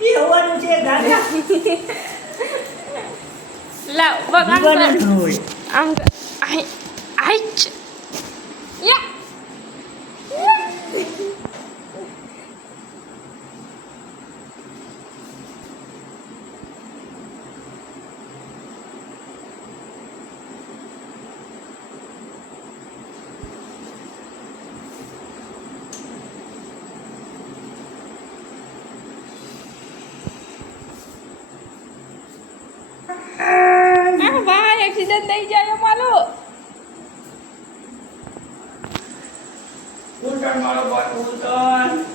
એ હોવાનું છે દાદા લાવ બગાડ જીવન જ હોય આમ આઈ આઈ યા ભાઈ એક્સિડન્ટ થઈ જાય મારો ઉલટણ મારો બાપ ઉલટણ